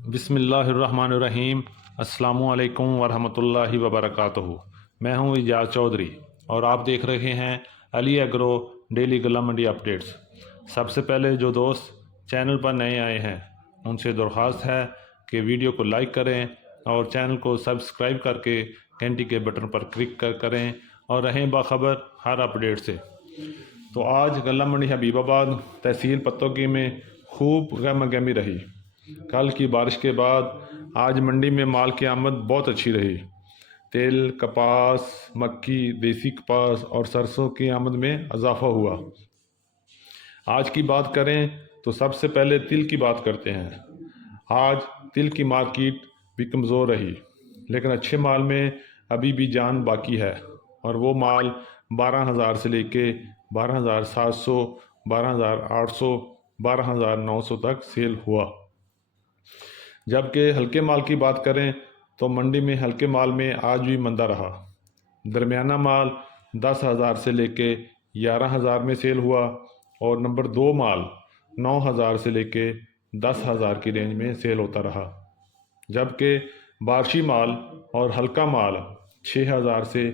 بسم اللہ الرحمن الرحیم۔ السلام علیکم ورحمۃ اللہ وبرکاتہ۔ میں ہوں اجاز چودھری اور آپ دیکھ رہے ہیں علی ایگرو ڈیلی غلہ منڈی اپڈیٹس۔ سب سے پہلے جو دوست چینل پر نئے آئے ہیں ان سے درخواست ہے کہ ویڈیو کو لائک کریں اور چینل کو سبسکرائب کر کے گھنٹی کے بٹن پر کلک کریں اور رہیں باخبر ہر اپڈیٹ سے۔ تو آج غلہ منڈی حبیب آباد تحصیل پتوکی میں خوب گہما گہمی رہی۔ کل کی بارش کے بعد آج منڈی میں مال کی آمد بہت اچھی رہی۔ تیل، کپاس، مکی، دیسی کپاس اور سرسوں کی آمد میں اضافہ ہوا۔ آج کی بات کریں تو سب سے پہلے تل کی بات کرتے ہیں۔ آج تل کی مارکیٹ بھی کمزور رہی، لیکن اچھے مال میں ابھی بھی جان باقی ہے اور وہ مال 12,000 سے لے کے 12,700، 12,800، 12,900 تک سیل ہوا۔ جبکہ ہلکے مال کی بات کریں تو منڈی میں ہلکے مال میں آج بھی مندہ رہا۔ درمیانہ مال 10,000 سے لے کے 11,000 میں سیل ہوا اور نمبر 2 مال 9,000 سے لے کے 10,000 کی رینج میں سیل ہوتا رہا۔ جبکہ بارشی مال اور ہلکا مال 6,000 سے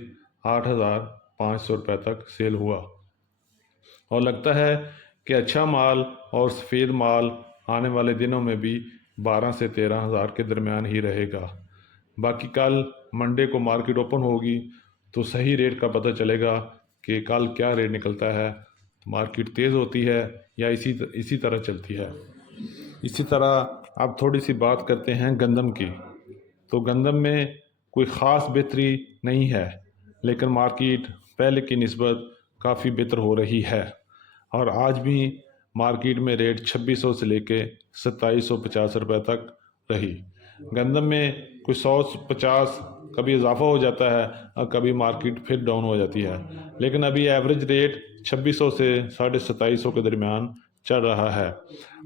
8,500 روپے تک سیل ہوا اور لگتا ہے کہ اچھا مال اور سفید مال آنے والے دنوں میں بھی 12 سے 13,000 کے درمیان ہی رہے گا۔ باقی کل منڈے کو مارکیٹ اوپن ہوگی تو صحیح ریٹ کا پتہ چلے گا کہ کل کیا ریٹ نکلتا ہے، مارکیٹ تیز ہوتی ہے یا اسی طرح چلتی ہے۔ اسی طرح اب تھوڑی سی بات کرتے ہیں گندم کی۔ تو گندم میں کوئی خاص بہتری نہیں ہے، لیکن مارکیٹ پہلے کی نسبت کافی بہتر ہو رہی ہے اور آج بھی مارکیٹ میں ریٹ 2600 سے لے کے 2750 روپے تک رہی۔ گندم میں کوئی 150 کبھی اضافہ ہو جاتا ہے اور کبھی مارکیٹ پھر ڈاؤن ہو جاتی ہے، لیکن ابھی ایوریج ریٹ 2600 سے 2750 کے درمیان چل رہا ہے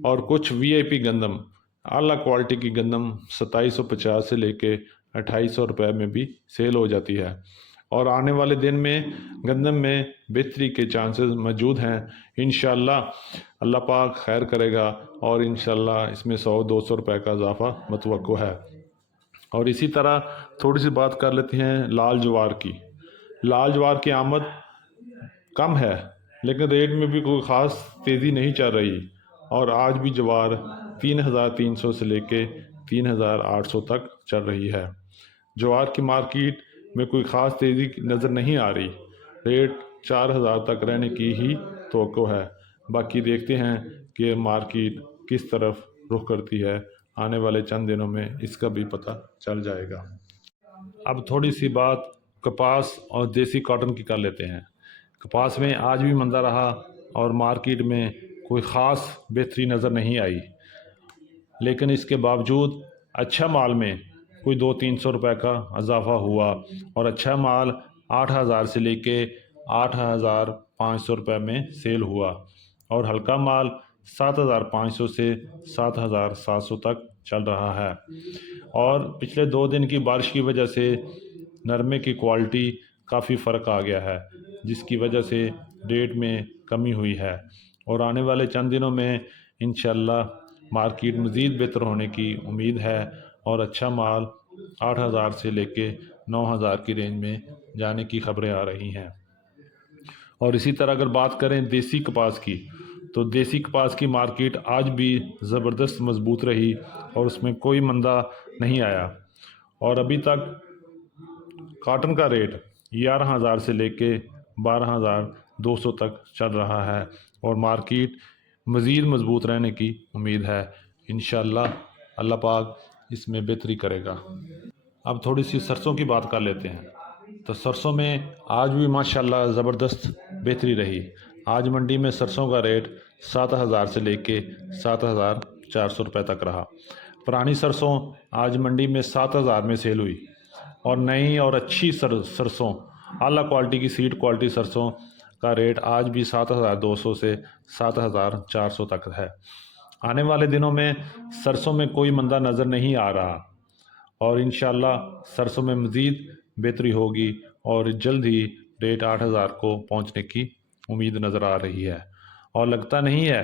اور کچھ وی آئی پی گندم، اعلیٰ کوالٹی کی گندم 2750 سے لے کے 2800 روپے میں بھی سیل ہو جاتی ہے اور آنے والے دن میں گندم میں بہتری کے چانسز موجود ہیں۔ انشاءاللہ اللہ پاک خیر کرے گا اور انشاءاللہ اس میں 100-200 روپے کا اضافہ متوقع ہے۔ اور اسی طرح تھوڑی سی بات کر لیتے ہیں لال جوار کی۔ لال جوار کی آمد کم ہے، لیکن ریٹ میں بھی کوئی خاص تیزی نہیں چل رہی اور آج بھی جوار 3,300 سے لے کے 3,800 تک چل رہی ہے۔ جوار کی مارکیٹ میں کوئی خاص تیزی نظر نہیں آ رہی، ریٹ 4,000 تک رہنے کی ہی توقع ہے۔ باقی دیکھتے ہیں کہ مارکیٹ کس طرف رخ کرتی ہے، آنے والے چند دنوں میں اس کا بھی پتہ چل جائے گا۔ اب تھوڑی سی بات کپاس اور دیسی کاٹن کی کر لیتے ہیں۔ کپاس میں آج بھی مندہ رہا اور مارکیٹ میں کوئی خاص بہتری نظر نہیں آئی، لیکن اس کے باوجود اچھا مال میں کوئی 200-300 روپے کا اضافہ ہوا اور اچھا مال 8,000 سے لے کے 8,500 روپے میں سیل ہوا اور ہلکا مال 7,500 سے 7,700 تک چل رہا ہے۔ اور پچھلے 2 دن کی بارش کی وجہ سے نرمے کی کوالٹی کافی فرق آ گیا ہے، جس کی وجہ سے ریٹ میں کمی ہوئی ہے اور آنے والے چند دنوں میں انشاءاللہ مارکیٹ مزید بہتر ہونے کی امید ہے اور اچھا مال 8,000 سے لے کے 9,000 کی رینج میں جانے کی خبریں آ رہی ہیں۔ اور اسی طرح اگر بات کریں دیسی کپاس کی، تو دیسی کپاس کی مارکیٹ آج بھی زبردست مضبوط رہی اور اس میں کوئی مندہ نہیں آیا اور ابھی تک کاٹن کا ریٹ 11,000 سے لے کے 12,200 تک چل رہا ہے اور مارکیٹ مزید مضبوط رہنے کی امید ہے۔ انشاءاللہ اللہ پاک اس میں بہتری کرے گا۔ اب تھوڑی سی سرسوں کی بات کر لیتے ہیں۔ تو سرسوں میں آج بھی ماشاءاللہ زبردست بہتری رہی۔ آج منڈی میں سرسوں کا ریٹ 7,000 سے لے کے 7,400 روپے تک رہا۔ پرانی سرسوں آج منڈی میں 7,000 میں سیل ہوئی اور نئی اور اچھی سرسوں، اعلیٰ کوالٹی کی سیڈ کوالٹی سرسوں کا ریٹ آج بھی 7,200 سے 7,400 تک ہے۔ آنے والے دنوں میں سرسوں میں کوئی مندہ نظر نہیں آ رہا اور انشاءاللہ سرسوں میں مزید بہتری ہوگی اور جلد ہی ریٹ 8,000 کو پہنچنے کی امید نظر آ رہی ہے اور لگتا نہیں ہے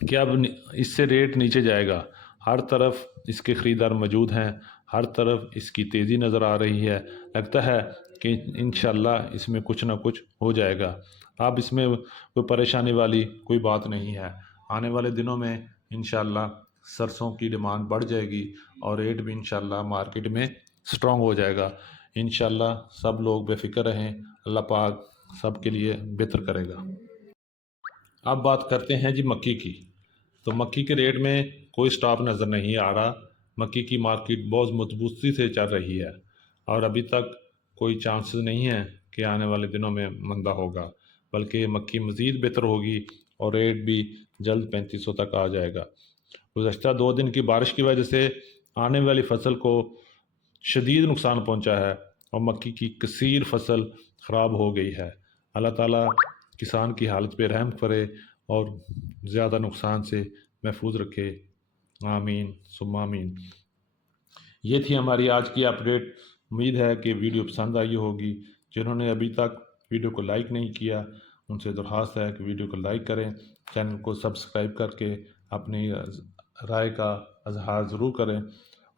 کہ اب اس سے ریٹ نیچے جائے گا۔ ہر طرف اس کے خریدار موجود ہیں، ہر طرف اس کی تیزی نظر آ رہی ہے، لگتا ہے کہ انشاءاللہ اس میں کچھ نہ کچھ ہو جائے گا۔ اب اس میں کوئی پریشانی والی کوئی بات نہیں ہے، آنے والے دنوں میں انشاءاللہ سرسوں کی ڈیمانڈ بڑھ جائے گی اور ریٹ بھی انشاءاللہ مارکیٹ میں سٹرونگ ہو جائے گا۔ انشاءاللہ سب لوگ بے فکر رہیں، اللہ پاک سب کے لیے بہتر کرے گا۔ اب بات کرتے ہیں جی مکی کی، تو مکی کے ریٹ میں کوئی سٹاپ نظر نہیں آ رہا، مکی کی مارکیٹ بہت مضبوطی سے چل رہی ہے اور ابھی تک کوئی چانسز نہیں ہے کہ آنے والے دنوں میں مندہ ہوگا، بلکہ مکی مزید بہتر ہوگی اور ریٹ بھی جلد 3500 تک آ جائے گا۔ گزشتہ 2 دن کی بارش کی وجہ سے آنے والی فصل کو شدید نقصان پہنچا ہے اور مکی کی کثیر فصل خراب ہو گئی ہے۔ اللہ تعالیٰ کسان کی حالت پہ رحم کرے اور زیادہ نقصان سے محفوظ رکھے، آمین ثم آمین۔ یہ تھی ہماری آج کی اپڈیٹ، امید ہے کہ ویڈیو پسند آئی ہوگی۔ جنہوں نے ابھی تک ویڈیو کو لائک نہیں کیا ان سے درخواست ہے کہ ویڈیو کو لائک کریں، چینل کو سبسکرائب کر کے اپنی رائے کا اظہار ضرور کریں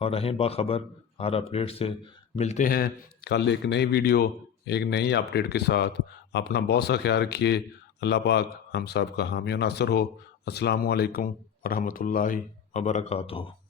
اور رہیں باخبر ہر اپڈیٹ سے۔ ملتے ہیں کل ایک نئی ویڈیو ایک نئی اپڈیٹ کے ساتھ۔ اپنا بہت سا خیال رکھیے، اللہ پاک ہم سب کا حامی و ناصر ہو۔ السلام علیکم ورحمۃ اللہ وبرکاتہ۔